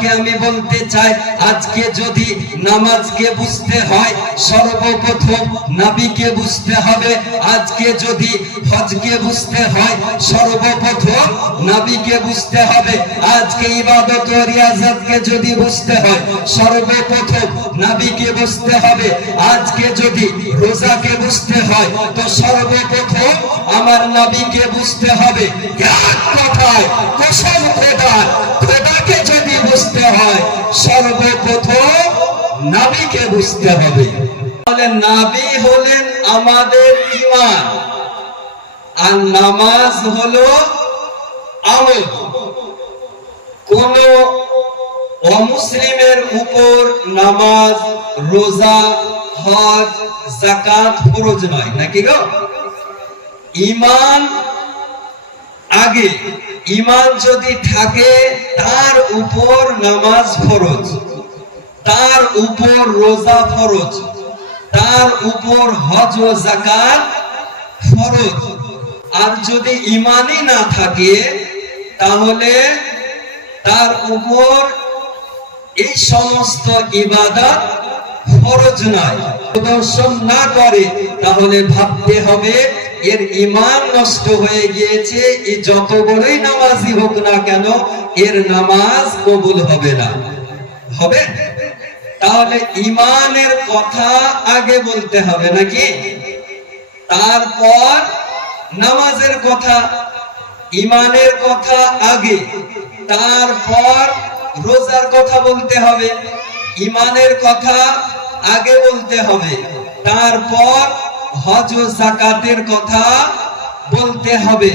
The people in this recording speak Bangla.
আপনাকে আমি বলতে চাই, আজকে যদি নামাজকে বুঝতে হয় সর্বপ্রথম নবীকে বুঝতে হবে। আজকে যদি হজকে বুঝতে হয় সর্বপ্রথম নবীকে বুঝতে হবে। আজকে ইবাদত ও রিয়াজতকে যদি বুঝতে হয় সর্বপ্রথম নবীকে বুঝতে হবে। আজকে যদি রোজাকে বুঝতে হয় তো সর্বপ্রথম আমার নবীকে বুঝতে হবে। এক কথায় কসম খোদার, খোদাকে যদি বুঝতে হয় সর্বপ্রথম নবীকে বুঝতে হবে। তাহলে নবী হলেন আমাদের ঈমান, আর নামাজ হলো আমল। কোন অমুসলিমের উপর নামাজ, রোজা, হজ, যাকাত ফরজ নয়, নাকি গো? ঈমান আগে, ঈমান যদি থাকে তার উপর নামাজ ফরজ, তার উপর রোজা ফরজ, তার উপর হজ ও যাকাত ফরজ। আর যদি ঈমানই না থাকে তাহলে তার উপর এই সমস্ত ইবাদত ফরজ নয়। প্রদর্শন না করে তাহলে ভাবতে হবে এর ঈমান নষ্ট হয়ে গিয়েছে, এই যত বড়ই নামাজি হোক না কেন এর নামাজ কবুল হবে না। হবে? তাহলে ঈমানের কথা আগে বলতে হবে নাকি? তারপর নামাজের কথা। ঈমানের কথা আগে, তারপর রোজার কথা বলতে হবে। ঈমানের কথা আগে বলতে হবে, তারপর হজ ও যাকাতের কথা বলতে হবে।